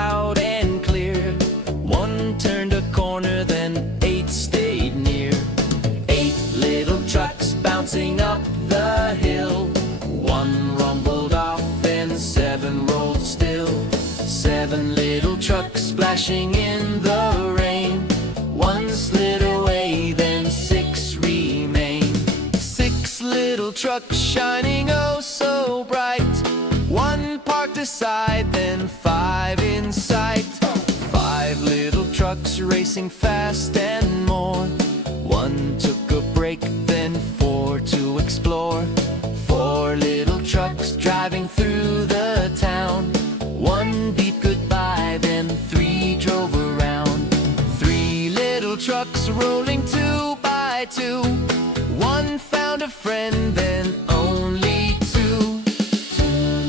loud and clear. One turned a corner, then 8 stayed near. 8 little trucks bouncing up the hill. One rumbled off, then 7 rolled still. 7 little trucks splashing in the rain. One slid away, then 6 remained. 6 little trucks shining oh so bright. One parked aside, then 5 in sight. 5 little trucks racing fast and more. One took a break, then 4 to explore. 4 little trucks driving through the town. One beat goodbye, then 3 drove around. 3 little trucks rolling 2 by 2. One found a friend, then only 2. 2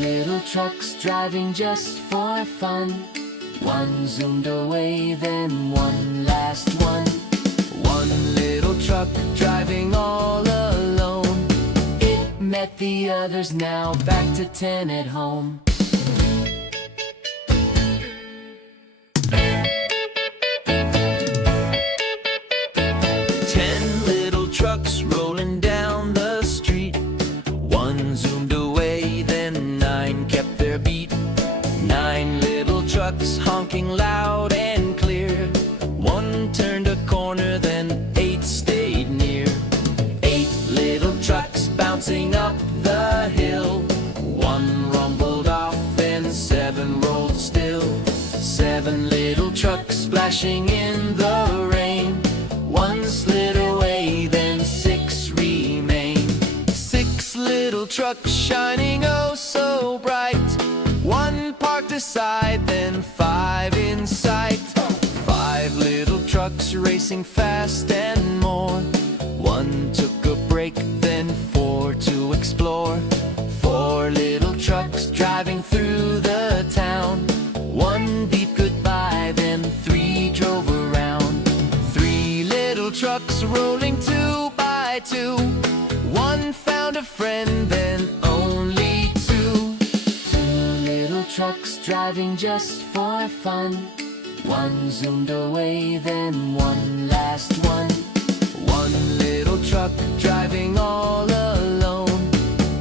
little trucks driving just for fun. One zoomed away, then one last one. 1 little truck driving all alone. It met the others, now back to 10 at home. 10 little trucks rolling down the street. One zoomed away, then 9 kept their beat. 9 little trucks honking loud and clear. One turned a corner, then 8 stayed near. 8 little trucks bouncing up the hill. One rumbled off, then 7 rolled still. 7 little trucks splashing in the rain. One slid away, then 6 remained. 6 little trucks shining oh so bright. One parked aside, then 5 in sight. 5 little trucks racing fast and more. One took a break, then 4 to explore. 4 little trucks driving through the town. One beat goodbye, then 3 drove around. 3 little trucks rolling 2 by 2. One found a friend, then only 2. 2 little trucks driving just for fun. One zoomed away, then one last one. 1 little truck driving all alone.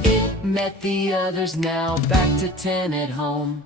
It met the others, now back to 10 at home.